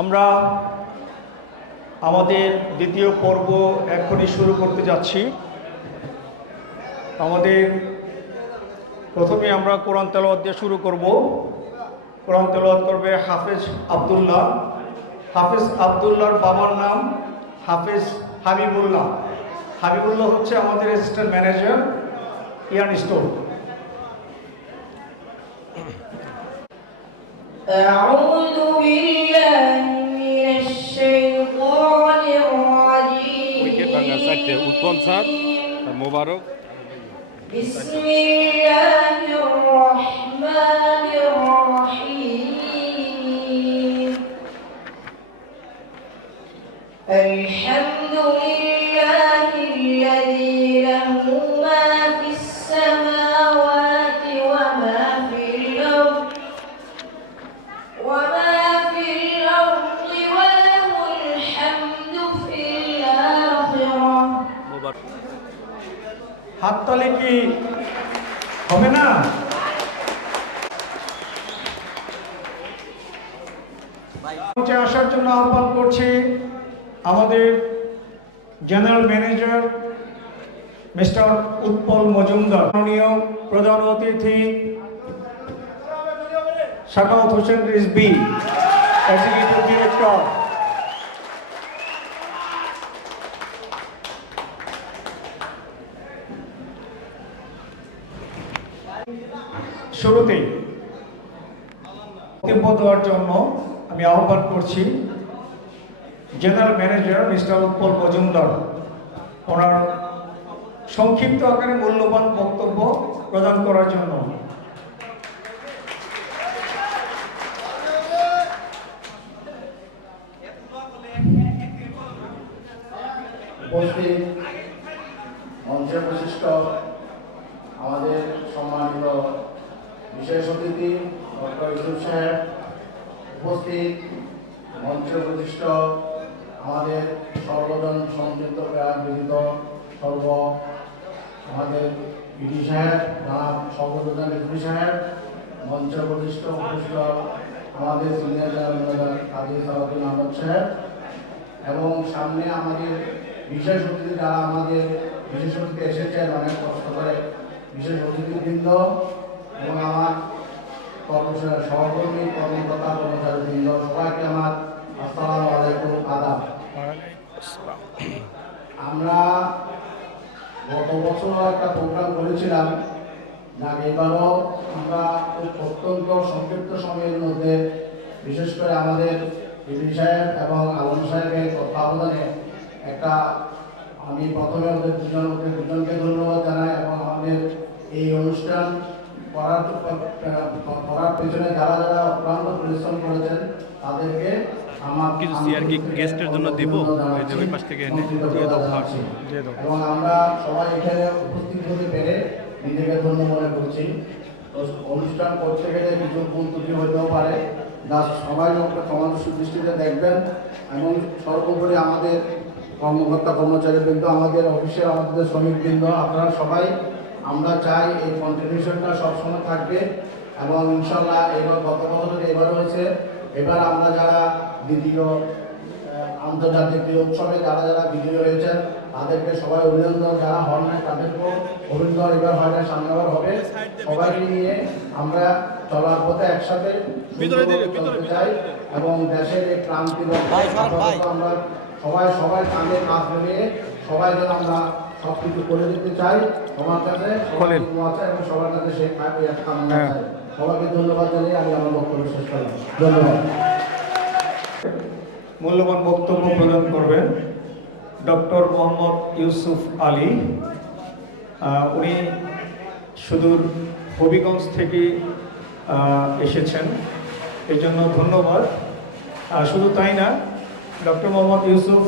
আমরা আমাদের দ্বিতীয় পর্ব এখনই শুরু করতে যাচ্ছি। আমাদের প্রথমে আমরা কোরআন তেলাওয়াত দিয়ে শুরু করব। কোরআন তেলাওয়াত করবে হাফেজ আব্দুল্লাহ। হাফেজ আব্দুল্লাহর বাবার নাম হাফেজ হাবিবুল্লাহ। হাবিবুল্লাহ হচ্ছে আমাদের অ্যাসিস্ট্যান্ট ম্যানেজার ইয়ান স্টোর। أعوذ بالله من الشيطان الرجيم মোবারক بسم الله الرحمن الرحيم الحمد لله الذي له ما في السماوات وما في الأرض وله الحمد في الآخرة। হাততালি কি হবে না? আসার জন্য আহ্বান করছি আমাদের general manager mister Utpal Majumdar, মাননীয় প্রধান অতিথি সাখাওয়াত হোসেন রিজভী, এক্সিকিউটিভ ডিরেক্টর, শুরুতেই বক্তব্য দেওয়ার জন্য আমি আহ্বান করছি general manager mister Utpal Majumdar, ওনার সংক্ষিপ্ত আকারে মূল্যবান বক্তব্য প্রদান করার জন্য। উপস্থিত মঞ্চের বিশিষ্ট আমাদের সম্মানিত বিশেষ অতিথি ডক্টর ইউসুফ সাহেব, উপস্থিত মঞ্চের বিশিষ্ট আমাদের সর্বজন সংযুক্ত বিধিত সর্ব আমাদের বিডি সাহেব, জনাব সর্বজন রিজভী সাহেব, মঞ্চের বিশিষ্ট উপস্থিত আমাদের সিনিয়র জেনারেল ম্যানেজার কাজী সালাউদ্দিন আহমদ সাহেব এবং সামনে আমাদের বিশেষ অতিথি যারা আমাদের বিশেষ অতিথি এসেছেন অনেক কষ্ট করে, বিশেষ অতিথিবৃন্দ এবং আমার সহকর্মী কর্মকর্তা কর্মচারীবৃন্দ, সবাইকে আমার আসসালামু আলাইকুম, আদাব। আমরা গত বছর একটা প্রোগ্রাম করেছিলাম, না এবারও আমরা অত্যন্ত সংক্ষিপ্ত সময়ের মধ্যে বিশেষ করে আমাদের বিডি সাহেব এবং আলম সাহেবের তত্ত্বাবধানে একটা, আমি প্রথমে ওদের দুজনকে ধন্যবাদ জানাই এবং আমাদের এই অনুষ্ঠান করার পেছনে যারা যারা অক্লান্ত পরিশ্রম করেছেন তাদেরকে আমার গেস্টের জন্য দিব এবং আমরা সবাই এখানে উপস্থিত হতে পেরে নিজেকে ধন্য মনে করছি। অনুষ্ঠান করতে গেলে কিছু ভুল ত্রুটি হতেও পারে, যা সবাই সমাজ সুদৃষ্টিতে দেখবেন এবং সর্বোপরি আমাদের কর্মকর্তা কর্মচারীবৃন্দ, আমাদের অফিসের আমাদের শ্রমিকবৃন্দ, আপনারা সবাই, আমরা চাই এই কন্ট্রিবিউশনটা সবসময় থাকবে এবং ইনশাল্লাহ এবার গত বছর এবার হয়েছে, এবার আমরা যারা দ্বিতীয় আন্তর্জাতিক উৎসবে যারা যারা বিজয়ী হয়েছেন তাদেরকে সবাই অভিনন্দন, যারা হন না তাদেরকেও অভিনন্দন, এবার হয় না সামনেবার হবে। সবাইকে নিয়ে আমরা চলার পথে একসাথে চলতে চাই এবং দেশের এই ক্রান্তি আমরা সবাই কাঁধে কাঁধ মিলিয়ে সবাই যেন আমরা সব কিছু করে দিতে চাই। সবার কাছে এবং সবার কাছে সেই কামনা চাই। সবাইকে ধন্যবাদ জানিয়ে আমি আমার বক্তব্য শেষ করলাম। ধন্যবাদ। মূল্যবান বক্তব্য প্রদান করবেন ডক্টর মোহাম্মদ ইউসুফ আলী। উনি সুদূর হবিগঞ্জ থেকে এসেছেন, এই জন্য ধন্যবাদ। শুধু তাই না, ডক্টর মোহাম্মদ ইউসুফ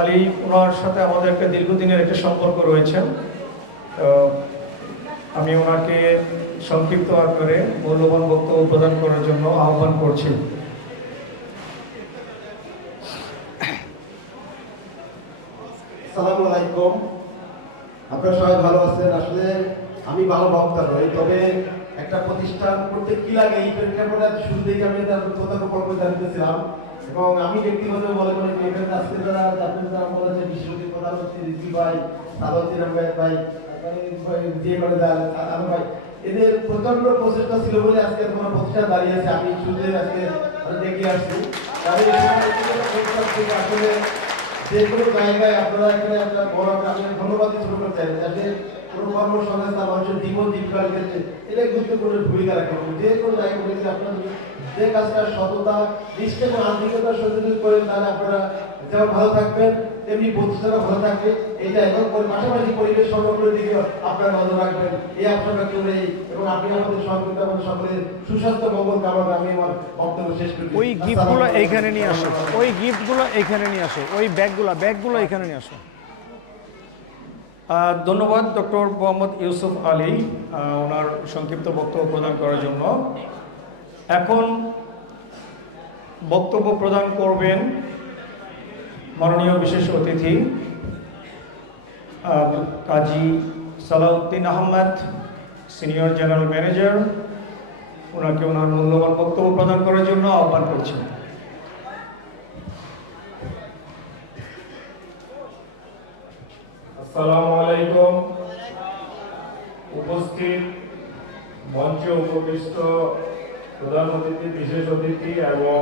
আলী, ওনার সাথে আমাদের একটা দীর্ঘদিনের একটা সম্পর্ক রয়েছে। আমি ওনাকে সংক্ষিপ্ত আকারে মূল্যবান বক্তব্য প্রদান করার জন্য আহ্বান করছি। আসসালামু আলাইকুম, আপনারা সবাই ভালো আছেন? আসলে আমি ভালো বক্তা নই, তবে একটা প্রতিষ্ঠান করতে কি লাগে এই প্রেক্ষাপটে শুরু থেকে আমি তথ্য জানতেছিলাম এবং আমি ব্যক্তিগতভাবে মনে করি যে এখানে আজকে যারা জাতীয় যারা বলেছে বিশ্বজিৎ প্রধানমন্ত্রী ঋষি ভাই সালুদ্দিন আহমেদ ভাই দিয়ে করে দেন আমি ভাই এদের প্রচন্ড প্রচেষ্টা ছিল বলে আজকে কোনো প্রতিষ্ঠান দাঁড়িয়েছে আমি শুধু আজকে দেখে আসছি তাদের আসলে যে কোনো জায়গায় আপনারা এখানে একটা বড় আমি ধন্যবাদ শুরু করতে চাই যাতে কোনো কর্মসংস্থান মানুষের জীবন জীবিকার ক্ষেত্রে এটা গুরুত্বপূর্ণ ভূমিকা রাখে যে কোনো জায়গায় বলেছি আপনারা যে কাজটা সততা নিষ্ঠা এবং আন্তরিকতার সাথে যদি করেন তাহলে আপনারা যেমন ভালো থাকবেন তেমনি প্রতিষ্ঠানও ভালো থাকবে এটা এবং পাশাপাশি পরিবেশ সংরক্ষণের দিকে আপনারা নজর রাখবেন এই আশা করে এবং আপনি আমাদের সংযুক্ত আমাদের সকলের সুস্বাস্থ্য মঙ্গল কামনা আমি আমার বক্তব্য শেষ করি। ওই গিফটগুলো এইখানে নিয়ে আসো, ওই গিফটগুলো এইখানে নিয়ে আসো, ওই ব্যাগগুলো এইখানে নিয়ে আসো। ধন্যবাদ ডক্টর মোহাম্মদ ইউসুফ আলী ওনার সংক্ষিপ্ত বক্তব্য প্রদান করার জন্য। এখন বক্তব্য প্রদান করবেন মাননীয় বিশেষ অতিথি Kazi Salauddin Ahmed, senior general manager. ওনাকে ওনার মূল্যবান বক্তব্য প্রদান করার জন্য আহ্বান করছি। আসসালামু আলাইকুম। উপস্থিত মঞ্চে উপবিষ্ট প্রধান অতিথি, বিশেষ অতিথি এবং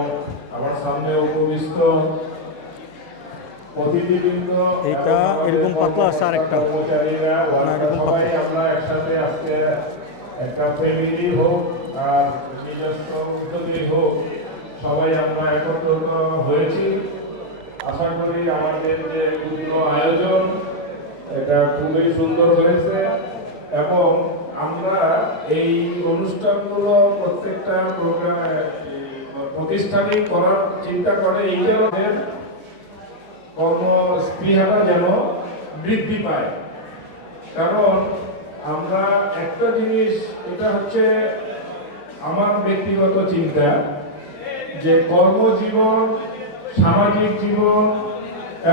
আমার সামনে উপবিষ্ট অতিথিবৃন্দ, এইটা এরকম পাতলা আছে আর একটা কর্মচারীরা, সবাই আমরা একসাথে আজকে একটা ফ্যামিলি হোক আর নিজস্ব উদ্যোগী হোক সবাই আমরা একত্রিত হয়েছি। আশা করি আমাদের যে পূর্ণ আয়োজন এটা খুবই সুন্দর হয়েছে এবং আমরা এই অনুষ্ঠানগুলো প্রত্যেকটা প্রতিষ্ঠানে করার চিন্তা করে এই যে আমাদের কর্মস্পৃহাটা যেন বৃদ্ধি পায়। কারণ আমরা একটা জিনিস, এটা হচ্ছে আমার ব্যক্তিগত চিন্তা, যে কর্মজীবন, সামাজিক জীবন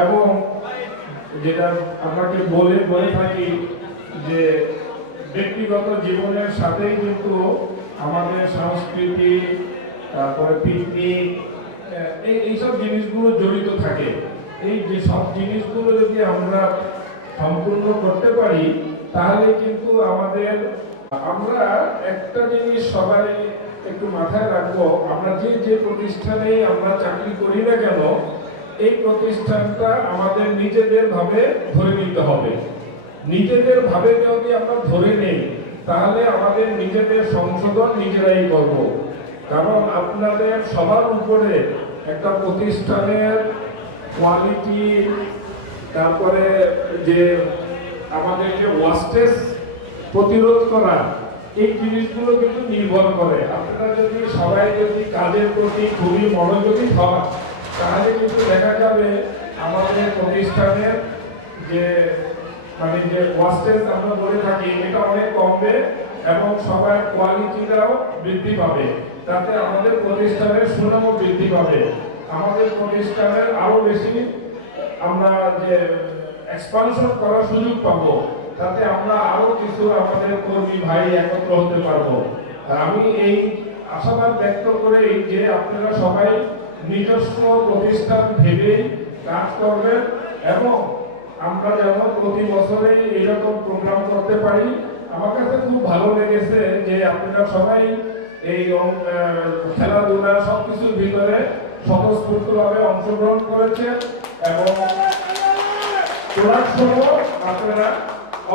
এবং যেটা আপনাকে বলে থাকি যে ব্যক্তিগত জীবনের সাথেই কিন্তু আমাদের সংস্কৃতি, তারপরে পিকনিক, এইসব জিনিসগুলো জড়িত থাকে। এই যে সব জিনিসগুলো যদি আমরা সম্পূর্ণ করতে পারি তাহলে কিন্তু আমরা একটা জিনিস সবাই একটু মাথায় রাখবো, আমরা যে প্রতিষ্ঠানে আমরা চাকরি করি না কেন এই প্রতিষ্ঠানটা আমাদের নিজেদের ভাবে ধরে নিতে হবে। নিজেদের ভাবে যদি আমরা ধরে নেই তাহলে আমাদের নিজেদের সংশোধন নিজেরাই করব। কারণ আপনাদের সবার উপরে একটা প্রতিষ্ঠানের কোয়ালিটি, তারপরে যে আমাদের যে ওয়াস্টেজ প্রতিরোধ করা, এই জিনিসগুলো কিন্তু নির্ভর করে। আপনারা যদি সবাই যদি কাজের প্রতি খুবই মনোযোগী হন তাহলে কিন্তু দেখা যাবে আমাদের প্রতিষ্ঠানের যে যে ওয়াস্টেজ আমরা বলে থাকি এটা অনেক কমবে এবং সবার কোয়ালিটিটাও বৃদ্ধি পাবে। তাতে আমাদের প্রতিষ্ঠানের সুনামও বৃদ্ধি পাবে। আমাদের প্রতিষ্ঠানের আরো বেশি আমরা যে এক্সপানশন করার সুযোগ পাবো, তাতে আমরা আরো কিছু আমাদের কর্মী ভাই একত্র হতে পারবো। আর আমি এই আশাবাদ ব্যক্ত করে যে আপনারা সবাই নিজস্ব প্রতিষ্ঠান ভেবেই কাজ করবেন এবং আমরা যেন প্রতি বছরেই এইরকম প্রোগ্রাম করতে পারি। আমার কাছে খুব ভালো লেগেছে যে আপনারা সবাই এই খেলাধুলা সবকিছুর ভিতরে স্বতঃস্ফূর্তভাবে অংশগ্রহণ করেছেন এবং প্রোডাকশনও আপনারা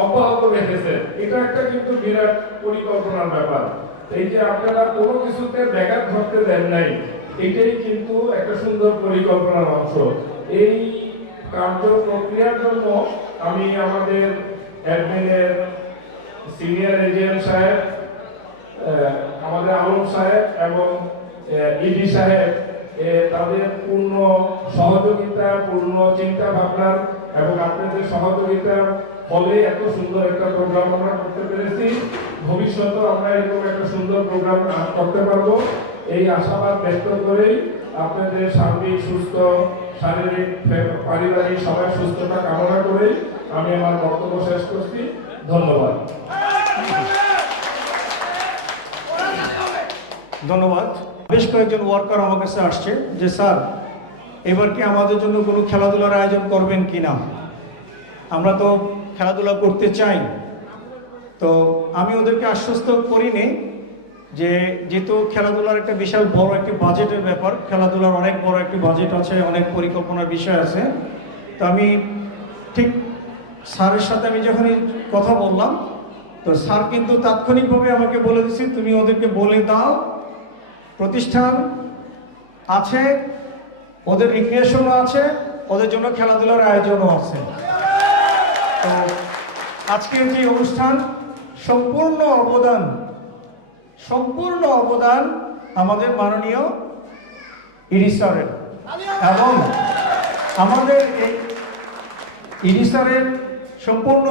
অব্যাহত রেখেছেন। এটা একটা কিন্তু বিরাট পরিকল্পনার ব্যাপার। এই যে আপনারা কোনো কিছুতে ব্যাঘাত ঘটতে দেন নাই, এটাই কিন্তু একটা সুন্দর পরিকল্পনার অংশ। এই কার্য প্রক্রিয়ার জন্য আমি আমাদের অ্যাডমিনের সিনিয়র এজেন্ট সাহেব, আমাদের আলম সাহেব এবং ইডি সাহেব তাদের পূর্ণ সহযোগিতা, পূর্ণ চিন্তা ভাবনার এবং আপনাদের সহযোগিতার ফলে এত সুন্দর একটা প্রোগ্রাম আমরা করতে পেরেছি। ভবিষ্যতেও আমরা এরকম একটা সুন্দর প্রোগ্রাম করতে পারবো এই আশাবাদ ব্যক্ত করেই আপনাদের সার্বিক সুস্থ, শারীরিক, পারিবারিক সবার সুস্থতা কামনা করেই আমি আমার বক্তব্য শেষ করছি। ধন্যবাদ। ধন্যবাদ। বেশ কয়েকজন ওয়ার্কার আমার কাছে আসছে যে স্যার এবার কি আমাদের জন্য কোনো খেলাধুলার আয়োজন করবেন কি না? আমরা তো খেলাধুলা করতে চাই। তো আমি ওদেরকে আশ্বস্ত করিনি যে যেহেতু খেলাধুলার একটা বিশাল বড় একটি বাজেটের ব্যাপার, খেলাধুলার অনেক বড় একটি বাজেট আছে, অনেক পরিকল্পনার বিষয় আছে। তো আমি ঠিক স্যারের সাথে আমি যখনই কথা বললাম, তো স্যার কিন্তু তাৎক্ষণিকভাবে আমাকে বলে দিচ্ছি, তুমি ওদেরকে বলে দাও প্রতিষ্ঠান আছে, ওদের রিক্রিয়েশনও আছে, ওদের জন্য খেলাধুলার আয়োজনও আছে। তো আজকের যে অনুষ্ঠান সম্পূর্ণ অবদান আমাদের মাননীয় ইডি স্যারের, এবং আমাদের এই ইডি স্যারের সম্পূর্ণ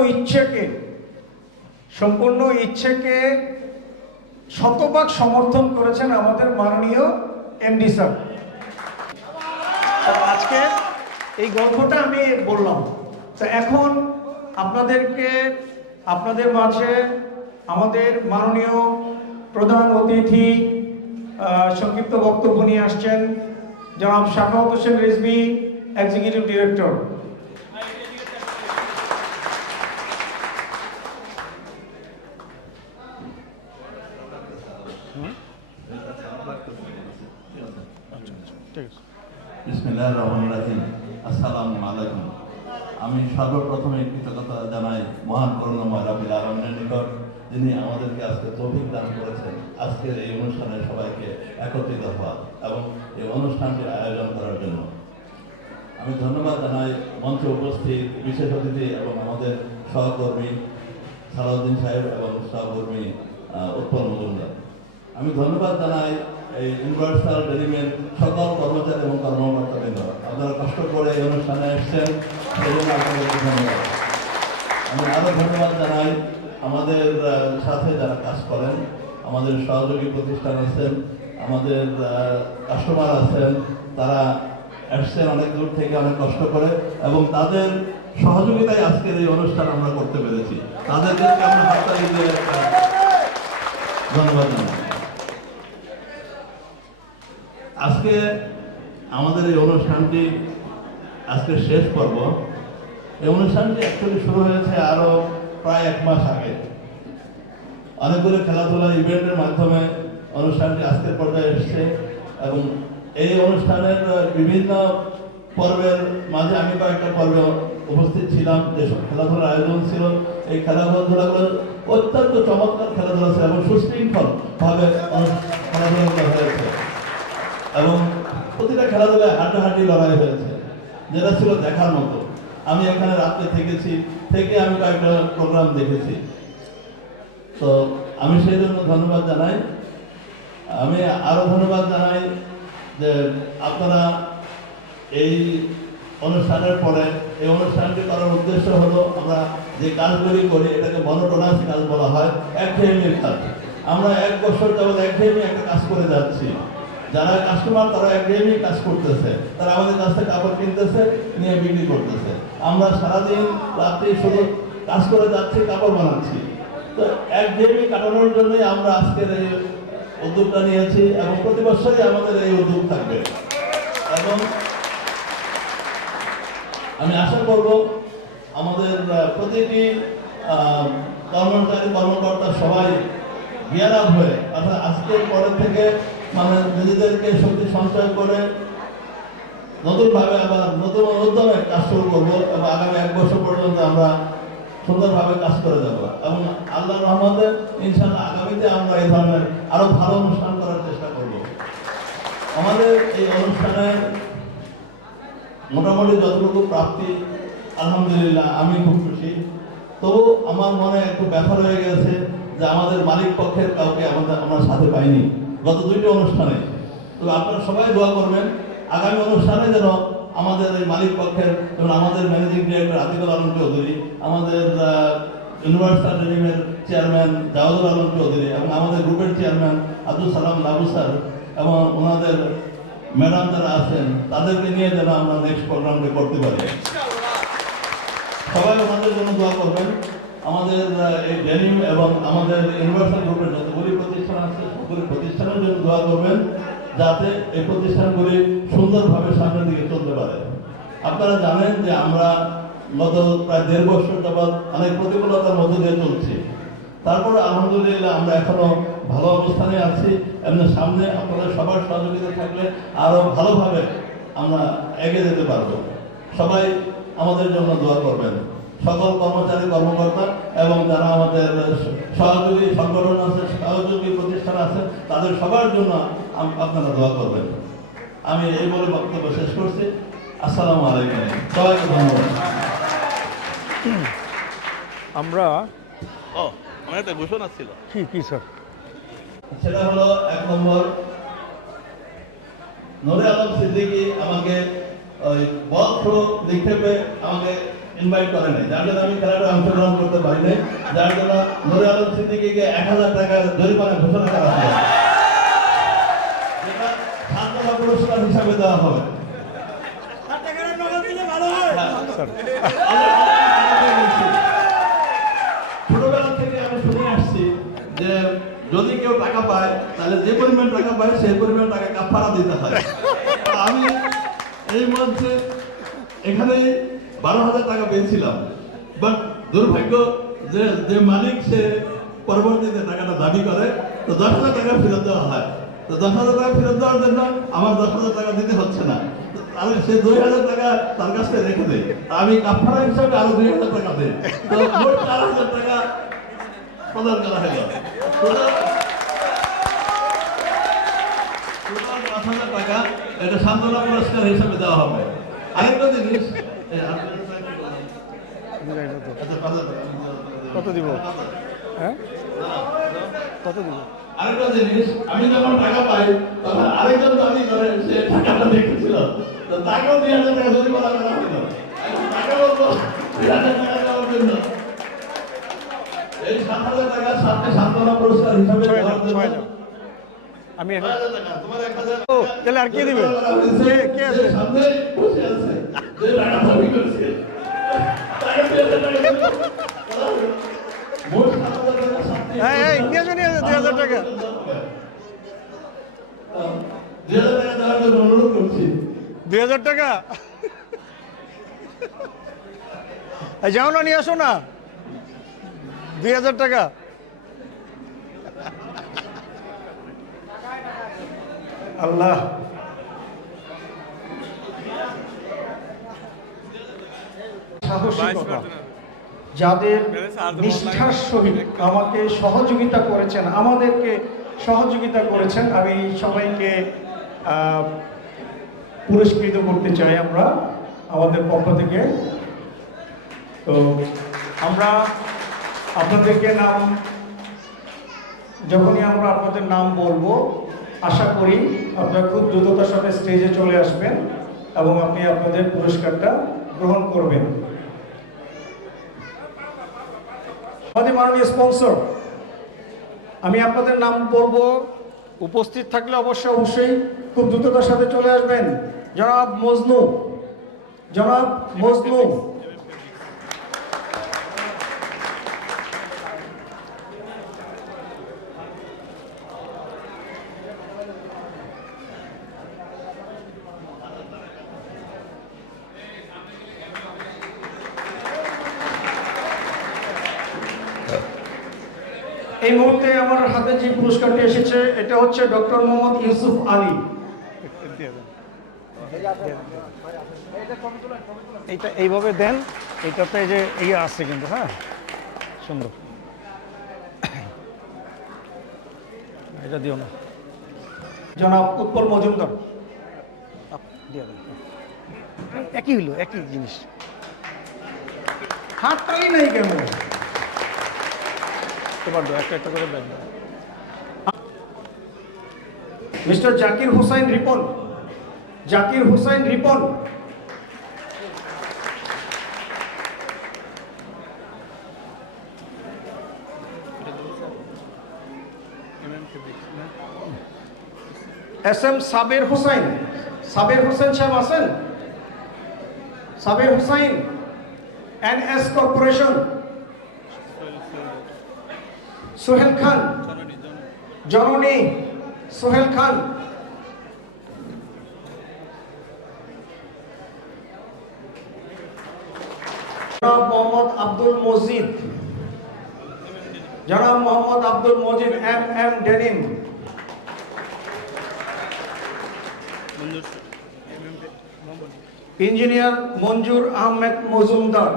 ইচ্ছেকে শতভাগ সমর্থন করেছেন আমাদের মাননীয় এমডি স্যার। আজকে এই গল্পটা আমি বললাম। তো এখন আপনাদের মাঝে আমাদের মাননীয় প্রধান অতিথি সংক্ষিপ্ত বক্তব্য নিয়ে আসছেন জনাব শাখাওয়াত হোসেন রিজভী, এক্সিকিউটিভ ডিরেক্টর। বিসমিল্লাহির রহমানির রহিম। আসসালামু আলাইকুম। আমি সর্বপ্রথমে কৃতজ্ঞতা জানাই মহান করুণাময় রাব্বিল আলামিনের নিকট, যিনি আমাদেরকে আজকে তৌফিক দান করেছেন আজকের এই অনুষ্ঠানে সবাইকে একত্রিত হওয়া এবং এই অনুষ্ঠানটি আয়োজন করার জন্য। আমি ধন্যবাদ জানাই মঞ্চে উপস্থিত বিশেষ অতিথি এবং আমাদের সহকর্মী সালাউদ্দিন সাহেব এবং সহকর্মী উৎপল মজুমদার। আমি ধন্যবাদ জানাই এই ইউনিভার্সাল ডেলিমের সকল কর্মচারী এবং কর্মকর্তাবৃন্দ। আপনারা কষ্ট করে এই অনুষ্ঠানে এসেছেন, সেই জন্য আপনাদেরকে ধন্যবাদ। আমি আরও ধন্যবাদ জানাই আমাদের সাথে যারা কাজ করেন, আমাদের সহযোগী প্রতিষ্ঠান আছেন, আমাদের কাস্টমার আছেন, তারা এসছেন অনেক দূর থেকে অনেক কষ্ট করে, এবং তাদের সহযোগিতায় আজকের এই অনুষ্ঠান আমরা করতে পেরেছি। তাদেরকে আমরা হাততালি দিয়ে ধন্যবাদ জানাই। আজকে আমাদের এই অনুষ্ঠানটি আজকে শেষ পর্ব। এই অনুষ্ঠানটি অ্যাকচুয়ালি শুরু হয়েছে আরো প্রায় 1 মাস আগে। অনেকগুলো খেলাধুলা ইভেন্টের মাধ্যমে অনুষ্ঠানটি আজকের পর্যায়ে এসেছে, এবং এই অনুষ্ঠানের বিভিন্ন পর্বের মাঝে আমি কয়েকটা পর্বে উপস্থিত ছিলাম। যেসব খেলাধুলার আয়োজন ছিল, এই খেলাধুলাগুলো অত্যন্ত চমৎকার খেলাধুলা ছিল এবং সুশৃঙ্খল ভাবে খেলাধুলাগুলো হয়েছে, এবং প্রতিটা খেলাধুলায় হাড্ডাহাড্ডি লড়াই হয়েছে, যেটা ছিল দেখার মতো। আমি এখানে রাত্রে থেকে আমি কয়েকটা প্রোগ্রাম দেখেছি। তো আমি সেই জন্য ধন্যবাদ জানাই। আমি আরো ধন্যবাদ জানাই যে আপনারা এই অনুষ্ঠানের পরে, এই অনুষ্ঠানটি করার উদ্দেশ্য হলো আমরা যে কাজগুলি করি এটাকে মনোটোনাস কাজ বলা হয়, একঘেয়েমির কাজ। আমরা 1 বছর যাবত একঘেয়েমি একটা কাজ করে যাচ্ছি। যারা কাস্টমার তারা একঘেয়েমি কাজ করতেছে, তারা আমাদের কাছ থেকে কাপড় কিনতেছে, নিয়ে বিক্রি করতেছে। আমরা সারাদিন রাত্রি শুধু কাজ করে যাচ্ছি, কাপড় বানাচ্ছি। তো একঘেয়েমি কাটানোর জন্যই আমরা আজকের এই উদ্যোগটা নিয়েছি, এবং প্রতি বছরই আমাদের এই উদ্যোগ থাকবে। এবং আমি আশা করব আমাদের প্রতিটি কর্মচারী কর্মকর্তা সবাই গিয়ার আপ হয়ে, অর্থাৎ আজকের পরের থেকে মানে নিজেদেরকে শক্তি সঞ্চয় করে নতুনভাবে আবার নতুন উদ্যমে কাজ শুরু করবো, এবং আগামী 1 বছর পর্যন্ত আমরা সুন্দরভাবে কাজ করে যাব, এবং আল্লাহর রহমতে ইনশাআল্লাহ আগামীতে আমরা এই ধরনের আরো ভালো অনুষ্ঠান করার চেষ্টা করব। আমাদের এই অনুষ্ঠানের মোটামুটি যতটুকু প্রাপ্তি, আলহামদুলিল্লাহ আমি খুব খুশি। তবু আমার মনে একটু ব্যথা রয়ে গেছে যে আমাদের মালিক পক্ষের কাউকে আমরা সাথে পাইনি গত 2টি অনুষ্ঠানে। তো আপনারা সবাই দোয়া করবেন আগামী অনুষ্ঠানে যেন আমাদের এই মালিক পক্ষের, যেমন আমাদের ম্যানেজিং ডিরেক্টর আতিকুল আলম চৌধুরী, আমাদের ইউনিভার্সাল ডেলিমের চেয়ারম্যান জাওয়াদুল আলম চৌধুরী, এবং আমাদের গ্রুপের চেয়ারম্যান আব্দুল সালাম লাবু স্যার, এবং ওনাদের ম্যাডাম যারা আছেন, তাদেরকে নিয়ে যেন আমরা নেক্সট প্রোগ্রামটি করতে পারি। সবাই আমাদের জন্য দোয়া করবেন। আমাদের এই ডেনিম এবং আমাদের ইউনিভার্সাল গ্রুপের যতগুলি প্রতিষ্ঠান আছে সবগুলি প্রতিষ্ঠানের জন্য দোয়া করবেন। যাতে এই প্রতিষ্ঠানগুলি সুন্দরভাবে সামনের দিকে চলতে পারে। আপনারা জানেন যে আমরা গত প্রায় 1.5 বছর যাবৎ অনেক প্রতিকূলতার মধ্যে দিয়ে চলছি, তারপর আলহামদুলিল্লাহ আমরা এখনো ভালো অবস্থানে আছি। এমনি সামনে আপনাদের সবার সহযোগিতা থাকলে আরো ভালোভাবে আমরা এগিয়ে যেতে পারবো। সবাই আমাদের জন্য দোয়া করবেন, সকল কর্মচারী কর্মকর্তা এবং যারা আমাদের সহযোগী সংগঠন আছে, সহযোগী প্রতিষ্ঠান আছে, তাদের সবার জন্য আপনারা দোয়া করবেন। আমি এই বলে বক্তব্য শেষ করছি। আসসালামু আলাইকুম, সবাইকে ধন্যবাদ। আমরা আমার একটা ঘোষণা ছিল। কি স্যার? সেটা হলো 1 নম্বর, নূরে আলম সিদ্দিকী আমাকে ওই বল থ্রো নিক্ষেপে আমাকে ইনভাইট করে নাই, যার জন্য আমি খেলাটা অংশগ্রহণ করতে পারি নাই, যার জন্য নূরে আলম সিদ্দিকীকে 1000 টাকা জরিমানা ঘোষণা করা হয়, যেটা সান্ত্বনা পুরস্কার হিসাবে দেওয়া হবে। ছোটবেলা থেকে আমি শুনে আসছি যে যদি কেউ টাকা পায় তাহলে যে পরিমাণ টাকা পায় সেই পরিমাণ টাকা কাফারা দিতে হয়। আমি এই মঞ্চে এখানে 12,000 টাকা পেয়েছিলাম, বাট দুর্ভাগ্য যে মালিক সে পরবর্তীতে টাকাটা দাবি করে, তো 10,000 টাকা ফেরত দেওয়া হয়। তো 10,000 টাকা ফেরত দেওয়ার জন্য আমার 10,000 টাকা দিতে হচ্ছে না, তাহলে সে 2,000 টাকা তার কাছ থেকে রেখে দেয়, আমি কাফারা হিসাবে আরো 2,000 টাকা দেয়, তো মোট 4,000 টাকা প্রদান করা হলো। 5,000 টাকা এটা সান্ত্বনা পুরস্কার হিসাবে দেওয়া হবে। আরেকটা জিনিস, কত দিব? হ্যাঁ, কত দিব? আরেকটা জিনিস, আমি যখন টাকা পাই তখন আরেকজন দাবি করে সে টাকাটা দেখেছিল, তো তাকেও 2,000 টাকা জরিমানা করা হলো। তাকে বলবো 2,000 টাকা দেওয়ার জন্য এই 7,000 টাকা সাথে সান্ত্বনা পুরস্কার হিসাবে দেওয়ার জন্য আমি 6,000 টাকা, তোমার 1,000 ও তাহলে আর কে দিবে? কে আছে? সামনে বসে আছে যে টাকা দাবি করছে, তাকে 2,000 টাকা দেব। মোট 7,000 টাকা সাথে নিয়ে আসো 2,000 টাকা। 2,000 টাকা দেওয়ার জন্য অনুরোধ করছি। 2,000 টাকা যাও না, নিয়ে আসো না 2,000 টাকা। আল্লাহ সাহসিকতা, যাদের নিষ্ঠার সহিত আমাকে সহযোগিতা করেছেন, আমাদেরকে সহযোগিতা করেছেন, আমি সবাইকে পুরস্কৃত করতে চাই আমরা আমাদের পক্ষ থেকে। তো আমরা আপনাদেরকে যখনই আমরা আপনাদের নাম বলবো, আশা করি আপনারা খুব দ্রুততার সাথে স্টেজে চলে আসবেন এবং আপনি আপনাদের পুরস্কারটা গ্রহণ করবেন। আমাদের মাননীয় স্পন্সর, আমি আপনাদের নাম বলবো, উপস্থিত থাকলে অবশ্যই খুব দ্রুততার সাথে চলে আসবেন। জনাব মজনু, জনাব মজনু, এই মুহূর্তে আমার হাতে যে পুরস্কারটি এসেছে এটা হচ্ছে ডক্টর মোহাম্মদ ইউসুফ আলী। এইটা এইভাবে দেন, এইটাতে যে ইয়ে আসছে কিন্তু, হ্যাঁ সুন্দর, এটা দিও না। জনাব উৎপল মজুমদার, দিয়ে দেন, একই হইলো, একই জিনিস। হাতটাই নাই কেন? তোমার একটা করে দেন। Mister Zakir Hossain Ripon, Zakir Hossain Ripon, S M Saber Hossain, Saber Hossain সাহেব আছেন? Saber Hossain, NS corporation. সোহেল খান, জননী সোহেল খান, জনাব মোহাম্মদ আব্দুল মজিদ, জনাব Mohammad Abdul Majid M denim, engineer Monjur Ahmed Majumdar,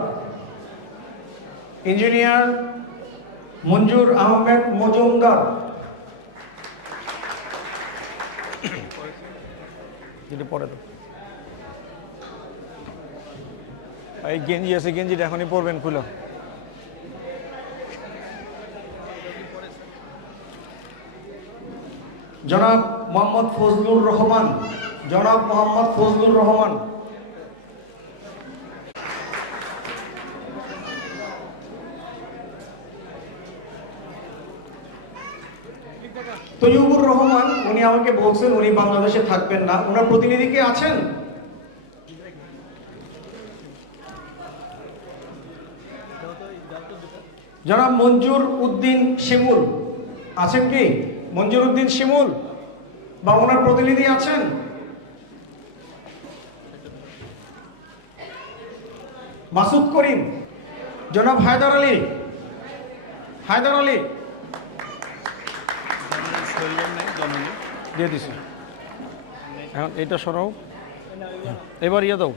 engineer Monjur Ahmed Majumdar, যেটা পরে তো এই গেঞ্জি আছে, গেঞ্জিটা এখনই পরবেন, খুলো। জনাব মোহাম্মদ ফজলুর রহমান, জনাব মোহাম্মদ ফজলুর রহমান, তৈয়বুর রহমান, উনি আমাকে বলছেন উনি বাংলাদেশে থাকবেন না। ওনার প্রতিনিধি কে আছেন? জনাব মঞ্জুর উদ্দিন শিমুল আছেন কি? মঞ্জুর উদ্দিন শিমুল বা ওনার প্রতিনিধি আছেন? মাসুদ করিম, জনাব হায়দার আলী, হায়দার আলী দিয়ে দিছি। এখন এটা সরাও, এবার ইয়ে দাও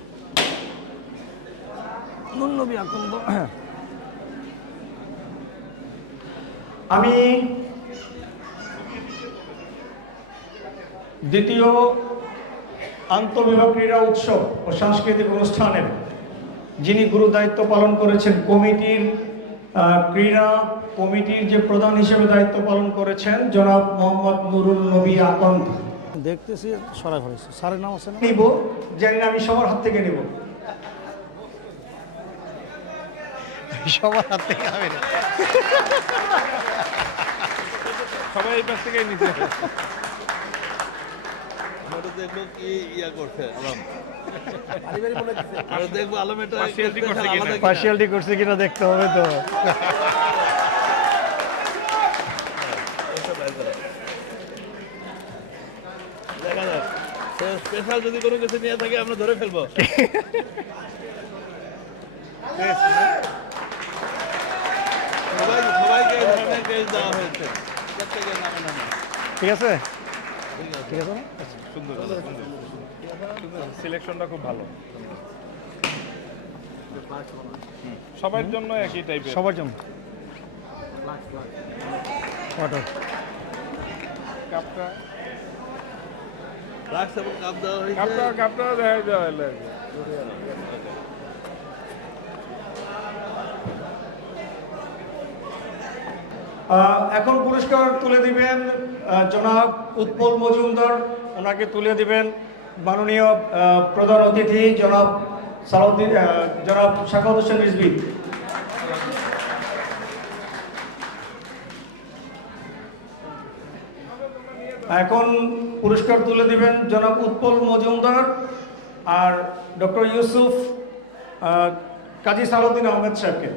নবী আকন্দ। আমি দ্বিতীয় আন্তঃবিভাগ ক্রীড়া উৎসব ও সাংস্কৃতিক অনুষ্ঠানের যিনি গুরু দায়িত্ব পালন করেছেন, কমিটির ক্রীড়া কমিটির যে প্রধান হিসেবে দায়িত্ব পালন করেছেন জনাব মোহাম্মদ নুরুল নবী আকন্দ, দেখতেছি সরা ফেলেছে। স্যারের নাম আছে না? নিব, জানি না আমি সবার হাত থেকে নিব। সবার হাত থেকে হবে না, সবাই এই পাশ থেকেই নিতে। দেখবো কি ইয়া করছে আলম, আর দেখবো আলম এটা Partiality করছে কিনা। আলাদা কিনা। পার্সিয়ালিটি করছে কিনা দেখতে হবে তো। দেখা যাক, স্পেশাল যদি কোনো কিছু নিয়ে থাকে আমরা ধরে ফেলবো। সবাইকে এই ধরনের কেস দেওয়া হয়েছে, প্রত্যেকের নামে নামে। ঠিক আছে, ঠিক আছে না? সুন্দর সিলেকশনটা খুব ভালো, সবার জন্য একই টাইপের। সবার জন্য ওয়াটার কাপটা ফ্লাক্স এবং কাপ দেওয়া হয়েছে। কাপটা দেখা দেওয়া হলো। এখন পুরস্কার তুলে দিবেন জনাব উৎপল মজুমদার, ওনাকে তুলে দিবেন মাননীয় প্রধান অতিথি জনাব সালাউদ্দিন, জনাব শাখাউত হোসেন রিজভী। এখন পুরস্কার তুলে দিবেন জনাব উৎপল মজুমদার আর ডক্টর ইউসুফ কাজী সালাউদ্দিন আহমেদ সাহেবকে।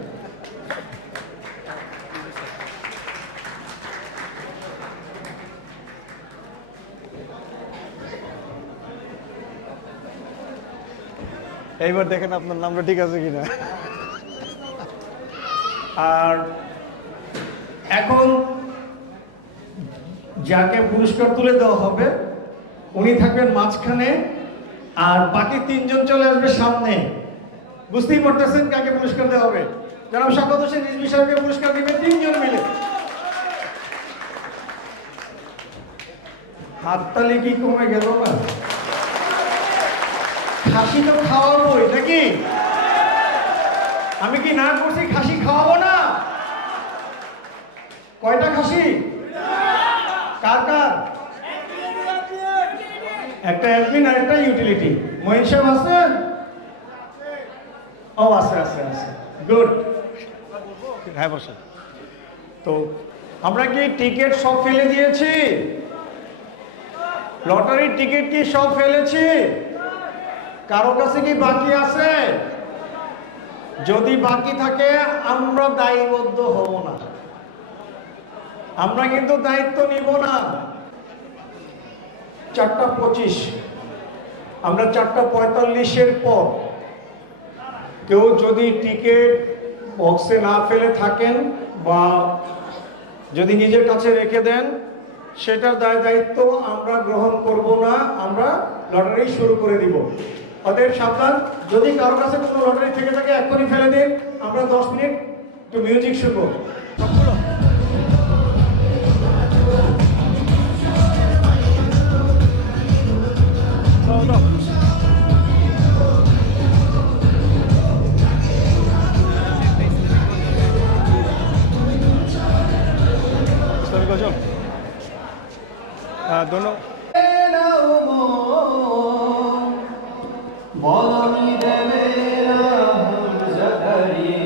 এইবার দেখেন আপনার নামটা ঠিক আছে কিনা। আর এখন যাকে পুরস্কার তুলে দেওয়া হবে উনি থাকবেন মাঝখানে আর বাকি তিনজন চলে আসবে সামনে। বুঝতেই পারতেছেন কাকে পুরস্কার দেওয়া হবে। জনাব শাখাউত হোসেন রিজভী সাহেবকে পুরস্কার দিবে তিনজন মিলে। হাততালি কি কমে গেল না? খাসি তো খাওয়াবোই নাকি? আমি কি না করছি খাসি খাওয়াবো না? কয়টা খাসি? কার কার? একটা অ্যাডমিন আর একটা ইউটিলিটি। মহিন সাহেব আছে? ও আছে আছে আছে, গুড। হ্যাঁ বসে। তো আমরা কি টিকিট সব ফেলে দিয়েছি? লটারির টিকিট কি সব ফেলেছি? কারো কাছে কি বাকি আছে? যদি বাকি থাকে আমরা দায়বদ্ধ হব না, আমরা কিন্তু দায়িত্ব নিব না। 4:25, আমরা 4:45-এর পর কেউ যদি টিকিট বক্সে না ফেলে থাকেন বা যদি নিজের কাছে রেখে দেন, সেটার দায়িত্ব আমরা গ্রহণ করব না, আমরা লটারি শুরু করে দিব। অতএব সাবধান, যদি কারো কাছে কোনো লটারি থেকে থাকে এক্ষুনি ফেলে দিন। আমরা 10 মিনিট একটু মিউজিক শুনবো। গজল দোনো বলনি দেবে না হামজাদারি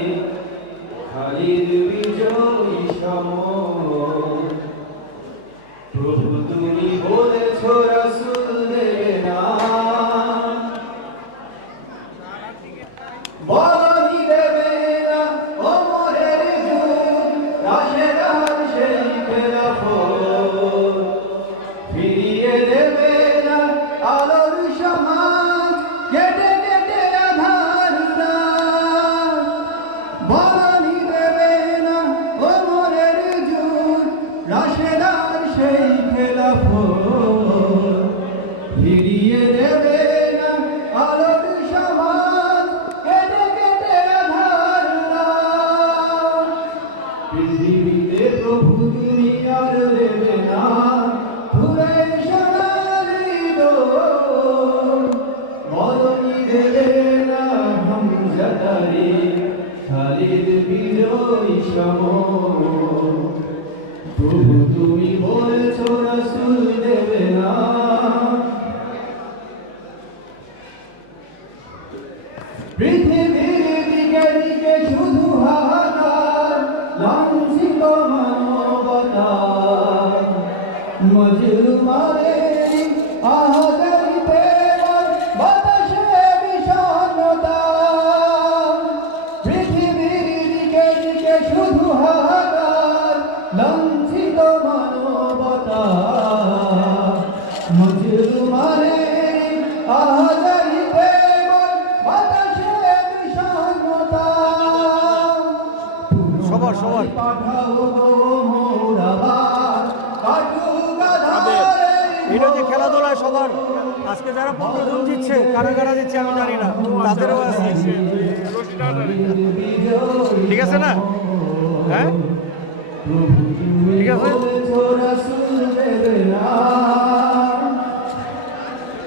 খালিদ বিজয়ী সম প্রভু তুমি বলেছ রাসূল দেবে না বলনি দেবে না ওমরের যুগ রাশেদার সেই খেলাফত ফিরিয়ে দেবে না আলোর সমাজ কেটে কেটে আধার বলনি দেবে না ওমরের যুগ রাশেদার সেই খেলাফত ফিরিয়ে দেবে না আলোর সমাজ কেটে কেটে আধার পৃথিবীতে প্রভু তুমি আর দেবে না ঘুরে সোনালি দোল বলনি দেবে না হামজাদারি খালিদ বিজয়ী সম প্রভু তুমি বলেছ রাসূল দেবে না পৃথিবীর দিকে দিকে শুধু হাহাকার লাঞ্ছিত মানবতা মজলুমাদের আহাজারিতে বাতাসে বিষণ্ণতা পৃথিবীর দিকে দিকে শুধু হাহাকার লাঞ্ছিত মানবতা মজলুমাদের আহাজারিতে বাতাসে বিষণ্ণতা সবার সবার পাঠাও মোরাবার এটা যে খেলাধুলায় সবার আজকে যারা 15 জন জিতছে, কারা কারা জিতছে আমি জানি না, তাদেরও আছে। ঠিক আছে না? হ্যাঁ ঠিক আছে।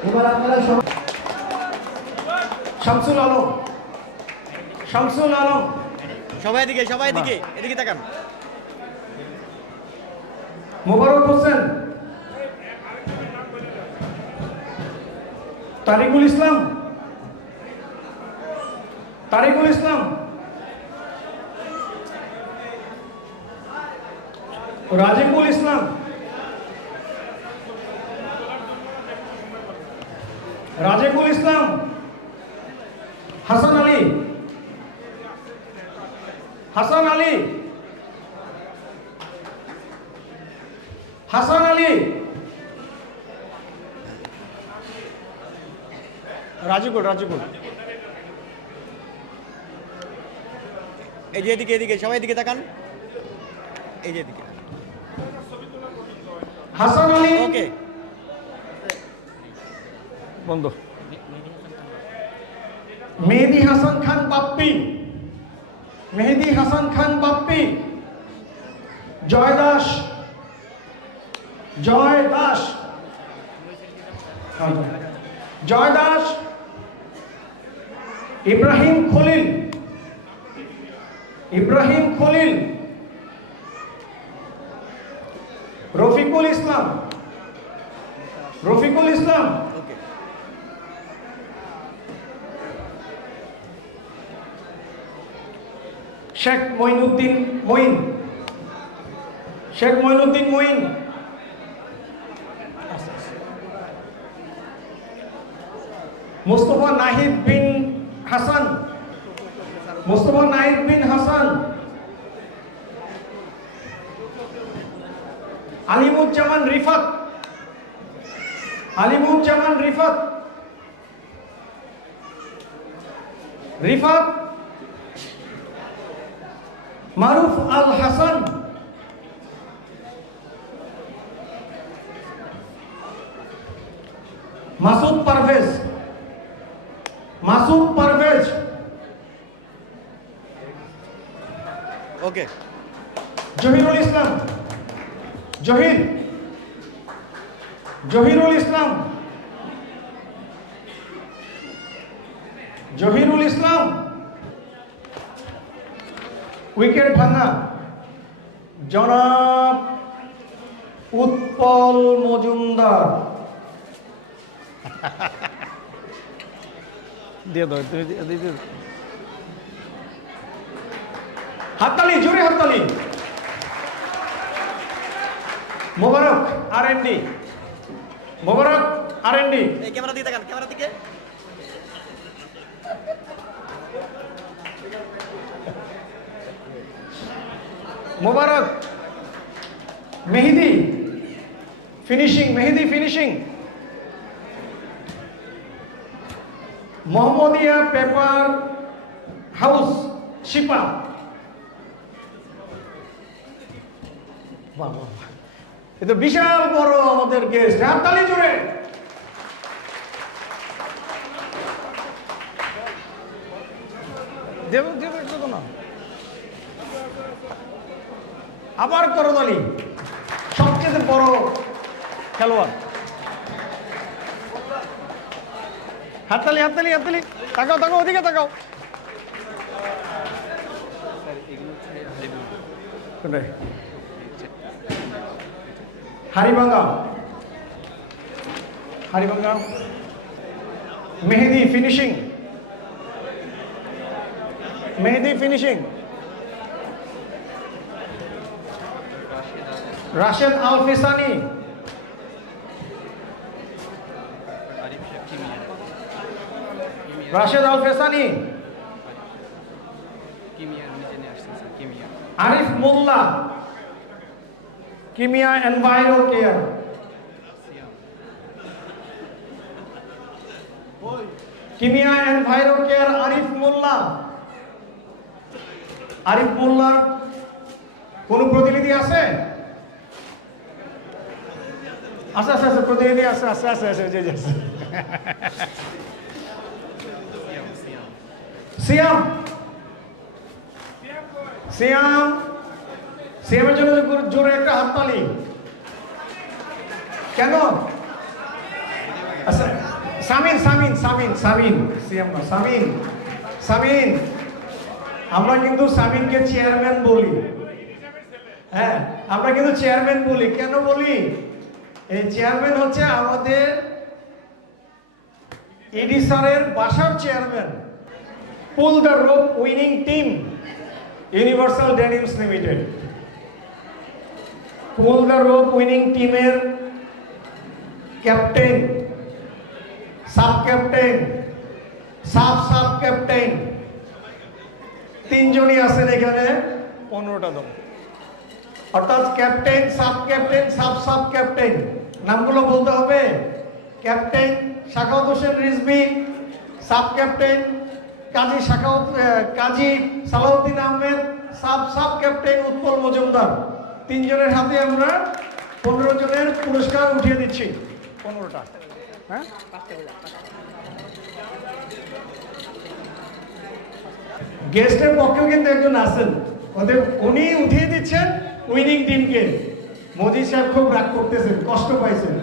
এবার আপনারা শামসুল আলম, শামসুল আলম সবাই দিকে এদিকে তাকান। মোবারক হোসেন, তারিকুল ইসলাম, তারিকুল ইসলাম, রাজিকুল ইসলাম, রাজিকুল ইসলাম, হাসান আলী, হাসান আলী, হাসান আলী, রাজিকুল, রাজিকুল এই যে এদিকে সবাই এদিকে তাকান, এই যে এদিকে। হাসান আলী, ওকে বন্ধ। মেহেদি হাসান খান বাপ্পি, মেহেদি হাসান খান বাপ্পি, জয় দাস, জয় দাস, জয় দাস, ইব্রাহিম খলিল, ইব্রাহিম খলিল, রফিকুল ইসলাম, রফিকুল ইসলাম, ওকে শেখ মঈনুদ্দিন মঈন, শেখ মঈনুদ্দিন মঈন, মুস্তফা নাহিদ বিন হাসান, মুস্তফা নাহিদ বিন হাসান, আলিমুজ্জামান রিফাত, আলিমুজ্জামান রিফাত, রিফাত মারুফ আল হাসান, মাসুদ পারভেজ, মাসুদ পারভেজ, ওকে, জহিরুল ইসলাম, জহিরুল ইসলাম, জহিরুল ইসলাম, উইকেট ভাঙা জনাব উৎপল মজুমদার, দিয়ে দাও, তুমি দিয়ে দাও। হাততালি, জোরে হাততালি। মোবারক আর&ডি, মোবারক আর&ডি, এই ক্যামেরা দিকে তাকান, ক্যামেরা দিকে। মোবারক মেহেদি ফিনিশিং, মেহেদি ফিনিশিং, মোহাম্মদিয়া পেপার হাউস শিপা, বাহ বাহ, এ তো বিশাল বড় আমাদের গেস্ট, হাততালি জোরে। দেব দেব একটু তো না। আবার করতালি, সবচেয়ে বড় খেলোয়াড়, হাততালি হাততালি হাততালি, তাকাও তাকাও, ওদিকে তাকাও। হারিভাঙ্গা, হারিভাঙ্গা মেহেদি ফিনিশিং, মেহেদি ফিনিশিং, রাশেদ আল ফিসানি, রাশেদ আল ফিসানি, আরিফ মোল্লা, কিমিয়া এনভাইরো কেয়ার, কিমিয়া এনভাইরো কেয়ার আরিফ মোল্লা। আরিফ মোল্লার কোন প্রতিনিধি আছে? আচ্ছা আচ্ছা আচ্ছা, প্রতিনিধি আছে, আছে আছে আছে, জি জি আছে। সিয়াম, সিয়াম, সিয়ামের জন্য জোরে একটা হাততালি। কেন? আচ্ছা, সামিন সামিন সামিন সামিন, সিয়াম না, সামিন, সামিন। আমরা কিন্তু সামিনকে চেয়ারম্যান বলি, হ্যাঁ আমরা কিন্তু চেয়ারম্যান বলি। কেন বলি? এই চেয়ারম্যান হচ্ছে আমাদের ইডি স্যারের বাসার chairman. Pull the rope winning team, Universal Denims Limited. Pull the rope winning টিমের captain, sub captain, sub captain তিনজনই আছেন এখানে। 15টা দাও। অর্থাৎ captain, sub captain, sub captain, নামগুলো বলতে হবে। Captain Shakhawat Hossain Rizvi, sub captain Kazi Salauddin Ahmed, sub captain Utpal Majumdar. তিনজনের হাতে আমরা 15 জনের পুরস্কার উঠিয়ে দিচ্ছি। 15টা, হ্যাঁ গেস্টের পক্ষেও কিন্তু একজন আছেন, ওদের উনি উঠিয়ে দিচ্ছেন উইনিং টিমকে। মোদি সাহেব খুব রাগ করতেছেন, কষ্ট পাইছেন।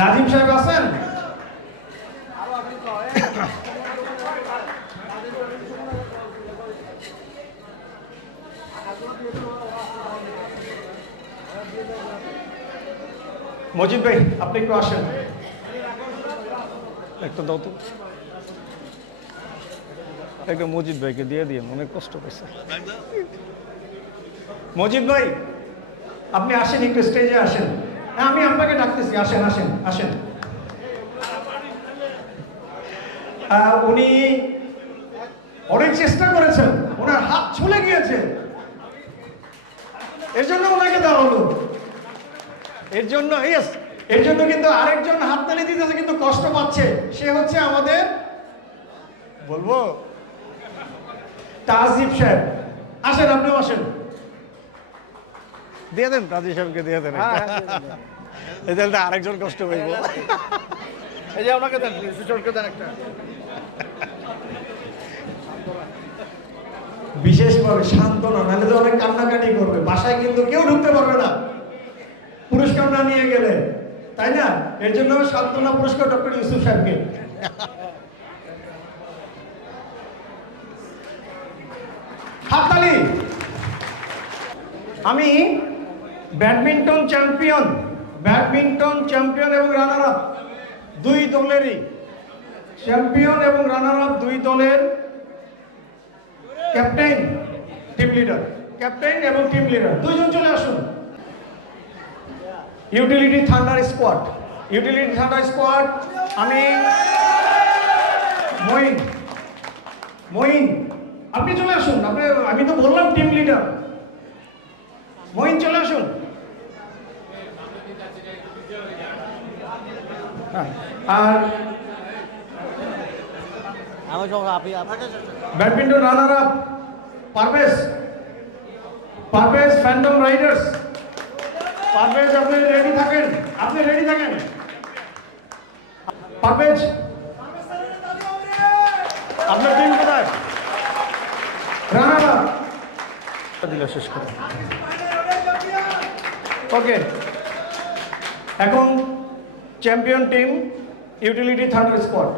নাজিম সাহেব আছেন? মজিদ ভাই আপনি একটু আসেন। একটা দাও তো, একটা মজিদ ভাইকে দিয়ে দিন, অনেক কষ্ট পাইছে। মজিদ ভাই আপনি আসেন, একটু স্টেজে আসেন। হ্যাঁ আমি আপনাকে ডাকতেছি, আসেন আসেন আসেন। উনি অনেক চেষ্টা করেছেন, ওনার হাত ছুলে গিয়েছে, এর জন্য কিন্তু আরেকজন হাততালি দিতেছে কিন্তু কষ্ট পাচ্ছে, সে হচ্ছে আমাদের বলবো তাজিব সাহেব। আসেন, আপনিও আসেন। দিয়ে দেন তাজি সাহেবকে, দিয়ে দেন। এদের আরেকজন কষ্ট পাইব। এই যে ওনাকে দেন, সুচরকে দেন একটা। বিশেষভাবে সান্ত্বনা, নাহলে তো অনেক কান্নাকাটি করবে, বাসায় কিন্তু কেউ ঢুকতে পারবে না পুরস্কার না নিয়ে গেলে, তাই না? এর জন্য সান্ত্বনা পুরস্কার ডক্টর ইউসুফ সাহেবকে। হাততালি। আমি ব্যাডমিন্টন চ্যাম্পিয়ন এবং রানার আপ দুই দলেরই চ্যাম্পিয়ন এবং রানার আপ দুই দলের ক্যাপ্টেন এবং টিম লিডার দুইজন চলে আসুন। ইউটিলিটি থান্ডার স্কোয়াড, আমি মঈন, আপনি চলে আসুন। আমি তো বললাম টিম লিডার, মঈন চলে আসুন। আর badminton runner up Parvez Phantom Riders. Parvez, আপনি রেডি থাকেন। পারভেজ, আপনার টিম কোথায়? রানার আপ দিল শেষ করে। ওকে, এখন champion team utility thunder squad.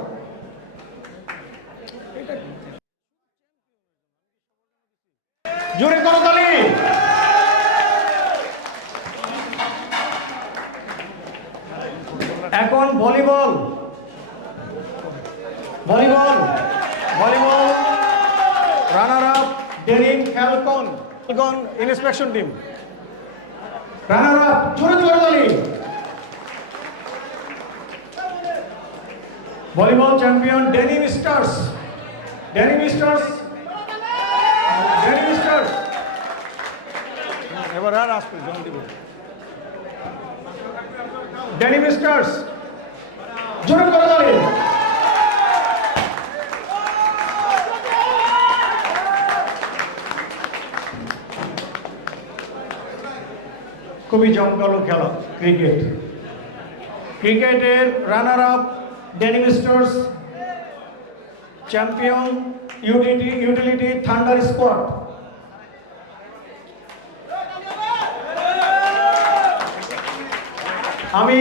জোরে করতালি। এখন volleyball runner up during Falcon inspection team. Runner up, জোরে করতালি। Volleyball champion denim stars. এবার আর আসবে জলদি বলুন। ডেনিম স্টার্স, জোরে করতালি। খুবই জমকালো খেলা ক্রিকেটের runner up Denim Stars, champion utility thunder Squad. আমি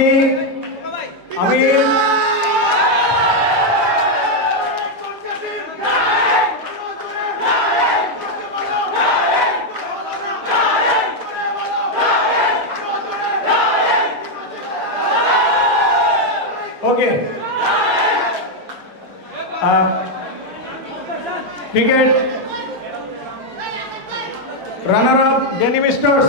okay, cricket runner up Denim Stars.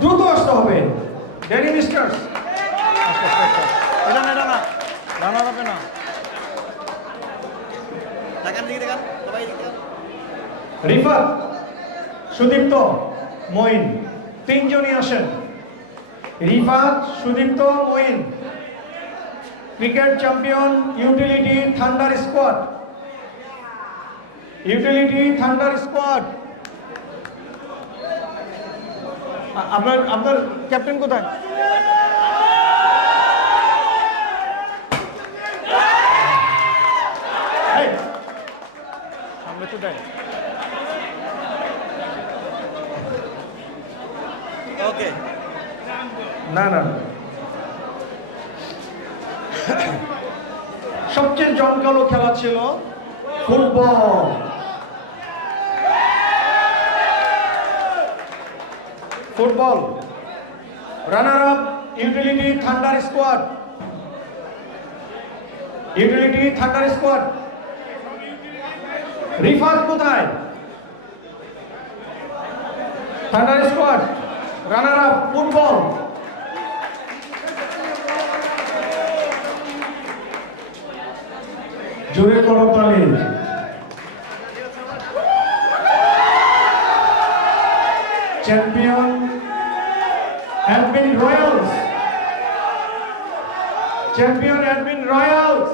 দ্রুত আসতে হবে। ডেনিম স্টার্স, এটা না, রানার আপে না। রিফাত, সুদীপ্ত, মঈন, তিনজনই আসেন। Rifat, Sudipta, Moin, cricket champion utility thunder squad. আপনার ক্যাপ্টেন কোথায়? সামনে তো দেয়। ওকে, না সবচেয়ে জমকালো খেলা ছিল football runner up Utility thunder Squad. Rifat কোথায়? Thunder Squad runner up football. জোরে করতালি। Champion Admin Royals, champion Admin Royals,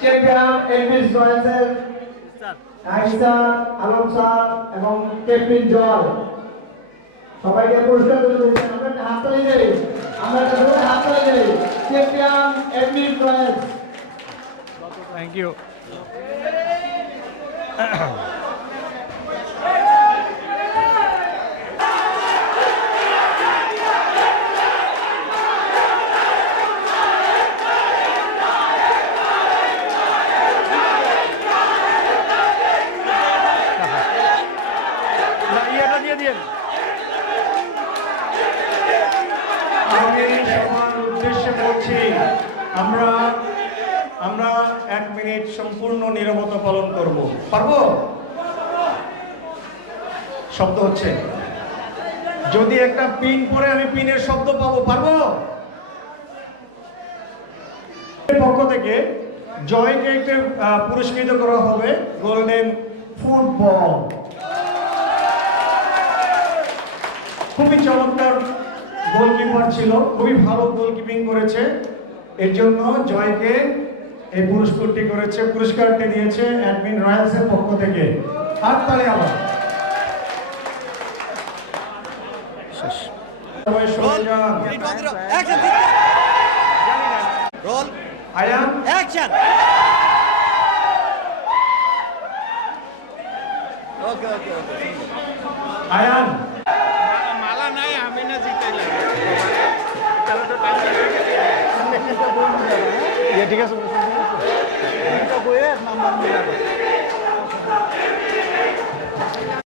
champion Elvis রয়েছেন আইসা আলম স্যার এবং ক্যাপ্টেন জয়, সবাইকে পুরস্কার তুলে দিয়েছেন। আমরা একটা হাততালি দেই, আমরা একটা জোরে হাততালি দেই চ্যাম্পিয়ন এলভিস রয়েছে। Thank you. ইয়েটা দিয়ে দিন। আমি সবার উদ্দেশ্যে বলছি, আমরা 1 মিনিট সম্পূর্ণ নীরবতা পালন করব। পারবো? শব্দ হচ্ছে, যদি একটা পিন পরে আমি পিনের শব্দ পাবো, পারবো? পক্ষ থেকে জয়কে একটা পুরস্কৃত করা হবে গোল্ডেন ফুটবল। খুবই চমৎকার গোলকিপার ছিল, খুবই ভালো গোলকিপিং করেছে, এর জন্য জয়কে এই পুরস্কারটি দিয়েছে অ্যাডমিন রয়্যালসের পক্ষ থেকে। আর তাহলে আবার সবাই সরে যান। আয়ান আয়ান মালা নাই, আমি না জিতাইলাম। ঠিক আছে।